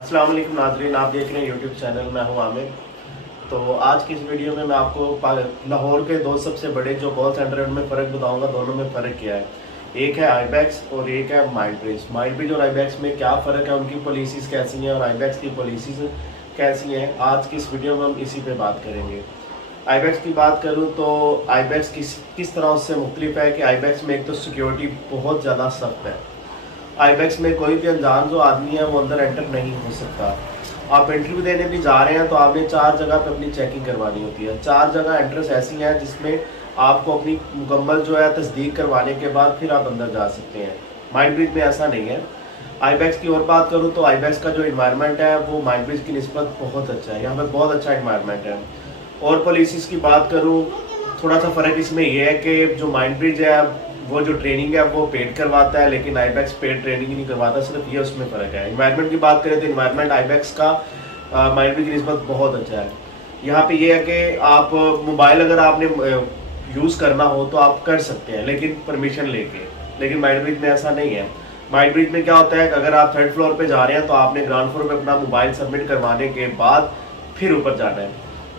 अस्सलाम वालेकुम नाज़रीन, आप देख रहे हैं यूट्यूब चैनल। मैं हूं आमिर। तो आज की इस वीडियो में मैं आपको लाहौर के दो सबसे बड़े जो कॉल सेंटर है उनमें फ़र्क बताऊंगा। दोनों में फ़र्क क्या है। एक है आईबैक्स और एक है माइंडब्रिज। माइंडब्रिज और आईबैक्स में क्या फ़र्क है, उनकी पॉलिसीज़ कैसी हैं और आईबैक्स की पॉलिसीज़ कैसी हैं, आज की इस वीडियो में हम इसी पर बात करेंगे। आईबैक्स की बात करूँ तो आईबैक्स किस तरह उससे मुख्तलिफ है कि आईबैक्स में एक तो सिक्योरिटी बहुत ज़्यादा सख्त है। आईबैक्स में कोई भी अनजान जो आदमी है वो अंदर एंटर नहीं हो सकता। आप इंटरव्यू देने भी जा रहे हैं तो आपने 4 जगह पे अपनी चेकिंग करवानी होती है। 4 जगह एंट्रेंस ऐसी हैं जिसमें आपको अपनी मुकम्मल जो है तस्दीक करवाने के बाद फिर आप अंदर जा सकते हैं। माइंडब्रिज में ऐसा नहीं है। आईबैक्स की और बात करूँ तो आईबैक्स का जो इन्वायरमेंट है वो माइंडब्रिज की निस्बत बहुत अच्छा है। यहाँ पर बहुत अच्छा इन्वायरमेंट है। और पॉलिसीज़ की बात करूँ, थोड़ा सा फ़र्क इसमें यह है कि जो माइंडब्रिज है वो जो ट्रेनिंग है वो पेड करवाता है, लेकिन आईबैक्स पेड ट्रेनिंग नहीं करवाता। सिर्फ ये उसमें फ़र्क है। इन्वायरमेंट की बात करें तो इन्वायरमेंट आईबैक्स का माइंडब्रिज की निस्बत बहुत अच्छा है। यहाँ पे ये है कि आप मोबाइल अगर आपने यूज़ करना हो तो आप कर सकते हैं, लेकिन परमिशन लेके। लेकिन माइंडब्रिज में ऐसा नहीं है। माइंडब्रिज में क्या होता है कि अगर आप 3rd फ्लोर पे जा रहे हैं तो आपने ग्राउंड फ्लोर पे अपना मोबाइल सबमिट करवाने के बाद फिर ऊपर जाना है।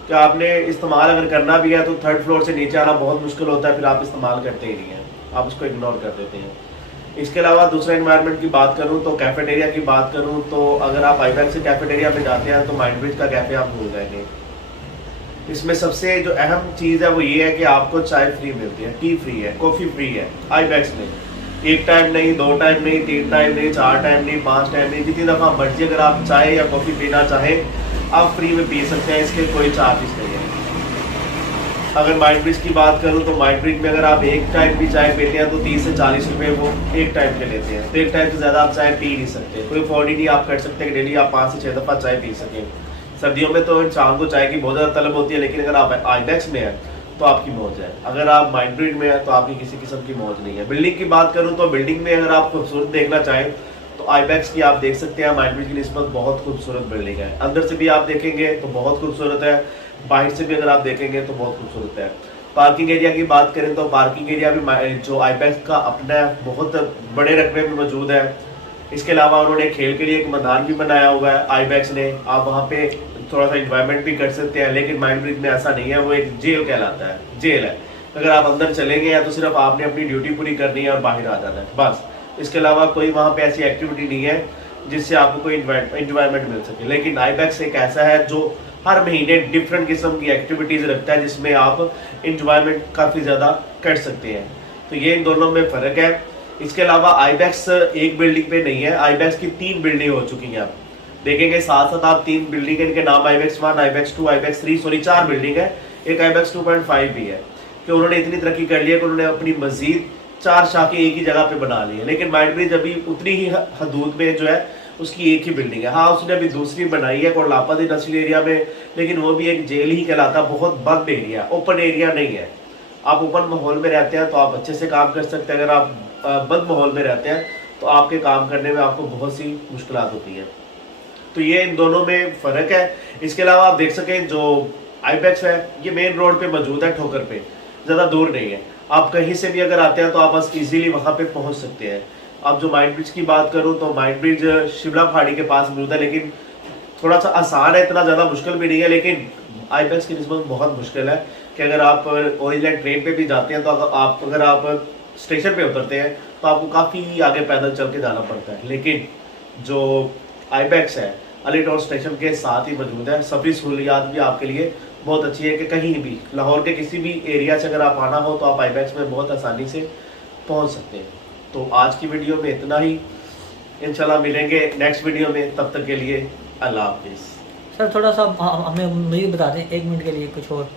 कि आपने इस्तेमाल अगर करना भी है तो 3rd फ्लोर से नीचे आना बहुत मुश्किल होता है, फिर आप इस्तेमाल करते ही नहीं हैं, आप उसको इग्नोर कर देते हैं। इसके अलावा दूसरा इन्वायरमेंट की बात करूं तो कैफेटेरिया की बात करूं तो अगर आप आईबैक्स से कैफेटेरिया में जाते हैं तो माइंडब्रिज का कैफे आप भूल जाएंगे। इसमें सबसे जो अहम चीज़ है वो ये है कि आपको चाय फ्री मिलती है, टी फ्री है, कॉफ़ी फ्री है आईबैक्स में। 1 टाइम नहीं, 2 टाइम नहीं, 3 टाइम नहीं, 4 टाइम नहीं, 5 टाइम नहीं, जितनी दफ़ा मर्जी अगर आप चाय या कॉफ़ी पीना चाहें आप फ्री में पी सकते हैं। इसके कोई चार्जेस नहीं है। अगर माइंडब्रिज की बात करूं तो माइंडब्रिज में अगर आप एक टाइम भी चाय पीते हैं तो 30 से 40 रुपए वो एक टाइम के लेते हैं। तो एक टाइम से ज़्यादा आप चाय पी नहीं सकते। कोई अफोर्ड ही नहीं आप कर सकते कि डेली आप 5 से 6 दफ़ा चाय पी सकें। सर्दियों में तो इंसान को चाय की बहुत ज़्यादा तलब होती है, लेकिन अगर आप आईबैक्स में है तो आपकी मौज है। अगर आप माइंडब्रिज में है तो आपकी किसी किस्म की मौज नहीं है। बिल्डिंग की बात करूँ तो बिल्डिंग में अगर आप खूबसूरत देखना चाहें तो आईबैक्स की आप देख सकते हैं। माइंडब्रिज की निस्बत बहुत खूबसूरत बिल्डिंग है। अंदर से भी आप देखेंगे तो बहुत खूबसूरत है, बाहर से भी अगर आप देखेंगे तो बहुत खूबसूरत है। पार्किंग एरिया की बात करें तो पार्किंग एरिया भी जो आईबैक्स का अपना बहुत बड़े रकबे में मौजूद है। इसके अलावा उन्होंने खेल के लिए एक मैदान भी बनाया हुआ है आईबैक्स ने। आप वहाँ पे थोड़ा सा इंजॉयमेंट भी कर सकते हैं, लेकिन माइंडब्रिज में ऐसा नहीं है। वो एक जेल कहलाता है, जेल है। अगर आप अंदर चलेंगे या तो सिर्फ आपने अपनी ड्यूटी पूरी करनी है और बाहर आ जाना है, बस। इसके अलावा कोई वहाँ पे ऐसी एक्टिविटी नहीं है जिससे आपको कोई इंजॉयमेंट मिल सके। लेकिन आईबैक्स एक ऐसा है जो हर महीने डिफरेंट किस्म की एक्टिविटीज़ रखता है जिसमें आप इंजॉयमेंट काफ़ी ज़्यादा कर सकते हैं। तो ये इन दोनों में फ़र्क है। इसके अलावा आईबैक्स एक बिल्डिंग पे नहीं है, आईबैक्स की 3 बिल्डिंग हो चुकी हैं। आप देखेंगे साथ साथ आप 3 बिल्डिंग है, इनके नाम ibex 1, ibex 2, ibex 3, sorry 4 building है। एक आईबैक्स 2.5 भी है कि उन्होंने इतनी तरक्की कर ली है कि उन्होंने अपनी मजीद 4 शाखें एक ही जगह पे बना ली है। लेकिन माइंडब्रिज अभी उतनी ही हदूद में जो है उसकी एक ही बिल्डिंग है। हाँ, उसने अभी दूसरी बनाई है कोटलापा इंडस्ट्रियल एरिया में, लेकिन वो भी एक जेल ही कहलाता, बहुत बंद एरिया, ओपन एरिया नहीं है। आप ओपन माहौल में रहते हैं तो आप अच्छे से काम कर सकते हैं। अगर आप बंद माहौल में रहते हैं तो आपके काम करने में आपको बहुत सी मुश्किलात होती हैं। तो ये इन दोनों में फ़र्क है। इसके अलावा आप देख सकें जो आईबैक्स है ये मेन रोड पे मौजूद है, ठोकर पे, ज़्यादा दूर नहीं है। आप कहीं से भी अगर आते हैं तो आप बस इजीली वहाँ पे पहुँच सकते हैं। अब जो माइंडब्रिज की बात करूँ तो माइंडब्रिज शिमला पहाड़ी के पास मौजूद है, लेकिन थोड़ा सा आसान है, इतना ज़्यादा मुश्किल भी नहीं है। लेकिन आईबैक्स की निस्बत बहुत मुश्किल है कि अगर आप ओरिजिनल ट्रेन पे भी जाते हैं तो अगर आप स्टेशन पे उतरते हैं तो आपको काफ़ी आगे पैदल चल के जाना पड़ता है। लेकिन जो आईबैक्स है अली टाउन स्टेशन के साथ ही मौजूद है। सफरी सहूलियात भी आपके लिए बहुत अच्छी है कि कहीं भी लाहौर के किसी भी एरिया से अगर आप आना हो तो आप आईबैक्स में बहुत आसानी से पहुंच सकते हैं। तो आज की वीडियो में इतना ही। इंशाल्लाह मिलेंगे नेक्स्ट वीडियो में, तब तक के लिए अल्लाह हाफिज़। सर थोड़ा सा हमें मुझे बता दें 1 मिनट के लिए कुछ और।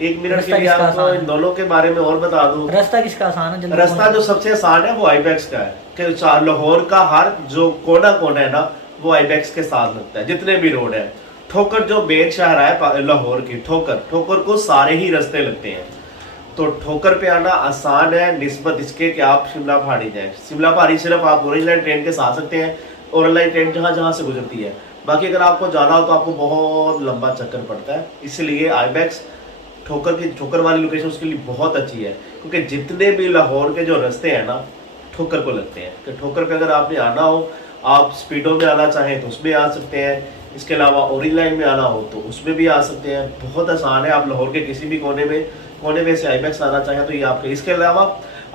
1 मिनट के लिए आपको इन दोनों के बारे में और बता दूं। रास्ता किसका आसान है? रास्ता जो सबसे आसान है वो आईबैक्स का है कि लाहौर का हर जो कोना कोना है ना वो आईबैक्स के साथ लगता है, जितने भी रोड है। ठोकर जो मेन शहर है लाहौर की, ठोकर को सारे ही रास्ते लगते हैं। तो ठोकर पे आना आसान है निस्बत इसके कि आप शिमला पहाड़ी जाएं। शिमला पहाड़ी सिर्फ आप ऑरेंज लाइन ट्रेन के साथ सकते हैं, ऑरेंज लाइन ट्रेन जहाँ जहाँ से गुजरती है। बाकी अगर आपको जाना हो तो आपको बहुत लंबा चक्कर पड़ता है। इसलिए आईबैक्स ठोकर वाली लोकेशन उसके लिए बहुत अच्छी है, क्योंकि जितने भी लाहौर के जो रास्ते हैं ना ठोकर को लगते हैं। कि ठोकर पे अगर आपने आना हो आप स्पीडो में आना चाहें तो उसमें आ सकते हैं। इसके अलावा ऑरेंज लाइन में आना हो तो उसमें भी आ सकते हैं। बहुत आसान है, आप लाहौर के किसी भी कोने में से आईबैक्स आना चाहें तो ये आपके। इसके अलावा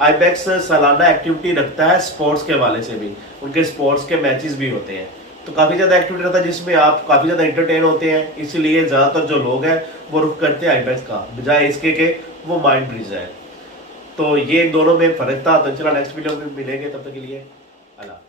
आईबैक्स सालाना एक्टिविटी रखता है स्पोर्ट्स के वाले से भी, उनके स्पोर्ट्स के मैचेस भी होते हैं, तो काफ़ी ज़्यादा एक्टिविटी रहता है जिसमें आप काफ़ी ज़्यादा इंटरटेन होते हैं। इसलिए ज़्यादातर जो लोग हैं वो रुख करते हैं आईबैक्स का, बजाय इसके कि वो माइंड ब्रिज है। तो ये दोनों में फ़र्क था। तो चला नेक्स्ट वीडियो में मिलेंगे, तब तक के लिए अल्लाह।